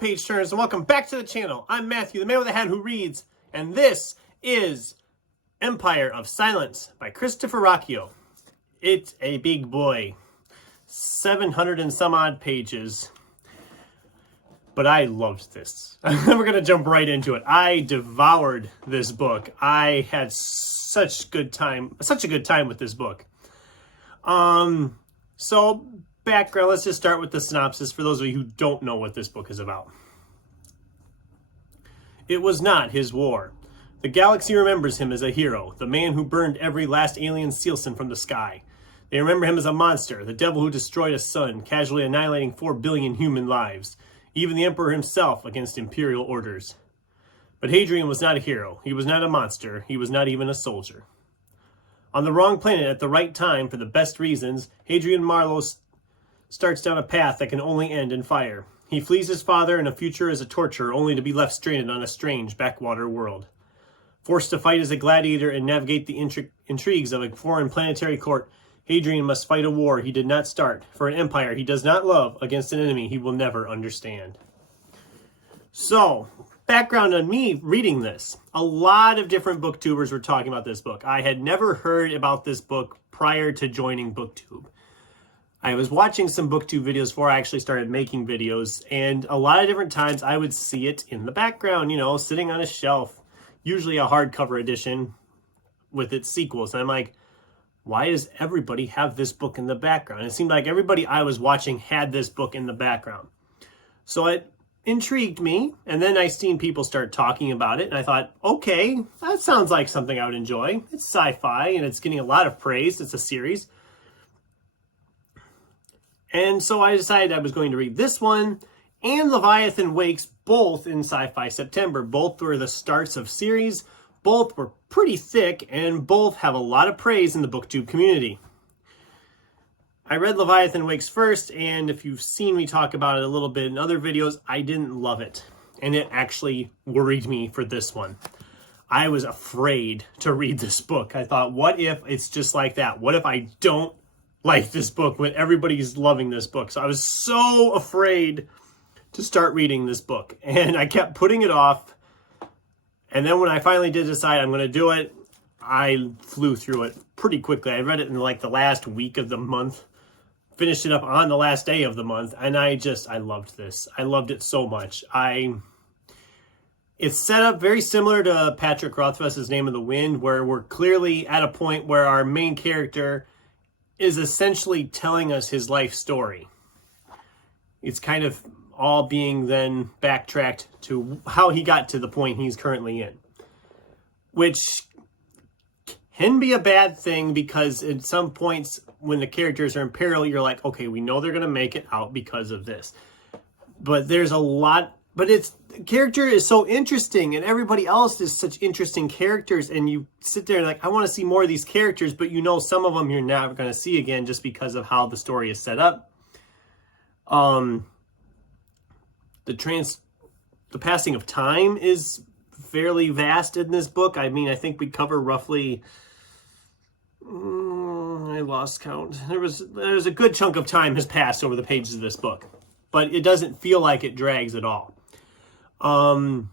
page turners, and welcome back to the channel. I'm Matthew, the man with the hat who reads, and this is Empire of Silence by Christopher Ruochio. It's a big boy, 700 and some odd pages, but I loved this. We're gonna jump right into it. I devoured this book. I had such a good time with this book. So background, let's just start with the synopsis for those of you who don't know what this book is about. It was not his war. The galaxy remembers him as a hero, the man who burned every last alien sealson from the sky. They remember him as a monster, the devil who destroyed a sun, casually annihilating 4 billion human lives, even the Emperor himself against imperial orders. But Hadrian was not a hero. He was not a monster. He was not even a soldier. On the wrong planet at the right time for the best reasons, Hadrian Marlowe starts down a path that can only end in fire. He flees his father and a future as a torturer, only to be left stranded on a strange backwater world. Forced to fight as a gladiator and navigate the intrigues of a foreign planetary court, Hadrian must fight a war he did not start for an empire he does not love against an enemy he will never understand. So, background on me reading this. A lot of different booktubers were talking about this book. I had never heard about this book prior to joining BookTube. I was watching some BookTube videos before I actually started making videos, and a lot of different times I would see it in the background, you know, sitting on a shelf, usually a hardcover edition with its sequels. And I'm like, why does everybody have this book in the background? It seemed like everybody I was watching had this book in the background. So it intrigued me, and then I seen people start talking about it, and I thought, okay, that sounds like something I would enjoy. It's sci-fi, and it's getting a lot of praise. It's a series. And so I decided I was going to read this one and Leviathan Wakes, both in Sci-Fi September. Both were the starts of series. Both were pretty thick, and both have a lot of praise in the BookTube community. I read Leviathan Wakes first, and if you've seen me talk about it a little bit in other videos, I didn't love it. And it actually worried me for this one. I was afraid to read this book. I thought, what if it's just like that? What if I don't like this book when everybody's loving this book? So I was so afraid to start reading this book, and I kept putting it off. And then when I finally did decide I'm going to do it, I flew through it pretty quickly. I read it in like the last week of the month, finished it up on the last day of the month, and I loved this. I loved it so much. It's set up very similar to Patrick Rothfuss's Name of the Wind, where we're clearly at a point where our main character is essentially telling us his life story. It's kind of all being then backtracked to how he got to the point he's currently in, which can be a bad thing because at some points when the characters are in peril, you're like, okay, we know they're going to make it out because of this. But there's a lot, but the character is so interesting and everybody else is such interesting characters, and you sit there and like, I want to see more of these characters, but you know some of them you're never going to see again just because of how the story is set up. The passing of time is fairly vast in this book. I mean, I think we cover roughly, I lost count. There's a good chunk of time has passed over the pages of this book, but it doesn't feel like it drags at all. The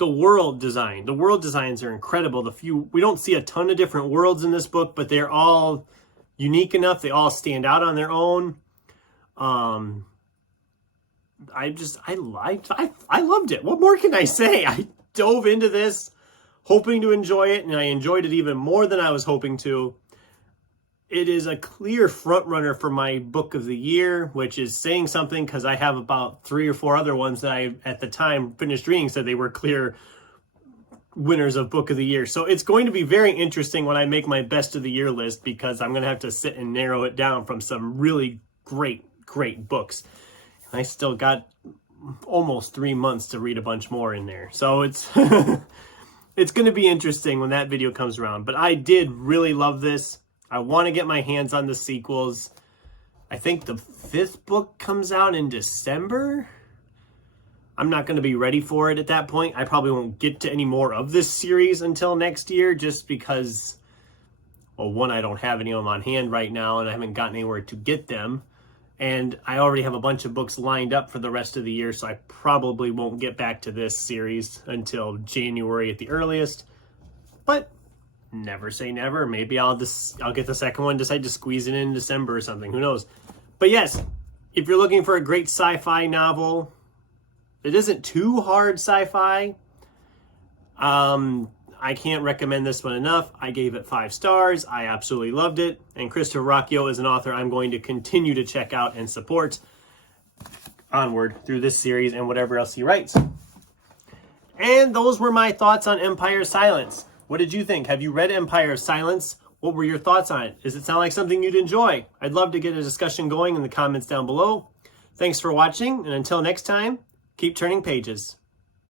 world designs are incredible. We don't see a ton of different worlds in this book, but they're all unique enough. They all stand out on their own. I loved it. What more can I say? I dove into this hoping to enjoy it, and I enjoyed it even more than I was hoping to. It is a clear front runner for my book of the year, which is saying something because I have about 3 or 4 other ones that I, at the time, finished reading, said they were clear winners of book of the year. So it's going to be very interesting when I make my best of the year list, because I'm going to have to sit and narrow it down from some really great books. I still got almost 3 months to read a bunch more in there. So it's it's going to be interesting when that video comes around. But I did really love this. I want to get my hands on the sequels. I think the 5th book comes out in December. I'm not going to be ready for it at that point. I probably won't get to any more of this series until next year, just because, well, one, I don't have any of them on hand right now, and I haven't gotten anywhere to get them. And I already have a bunch of books lined up for the rest of the year, so I probably won't get back to this series until January at the earliest. But never say never. Maybe I'll get the second one, decide to squeeze it in December or something. Who knows? But yes, if you're looking for a great sci-fi novel, it isn't too hard sci-fi. I can't recommend this one enough. I gave it 5 stars. I absolutely loved it. And Christopher Ruochio is an author I'm going to continue to check out and support onward through this series and whatever else he writes. And those were my thoughts on Empire of Silence. What did you think? Have you read Empire of Silence? What were your thoughts on it? Does it sound like something you'd enjoy? I'd love to get a discussion going in the comments down below. Thanks for watching, and until next time, keep turning pages.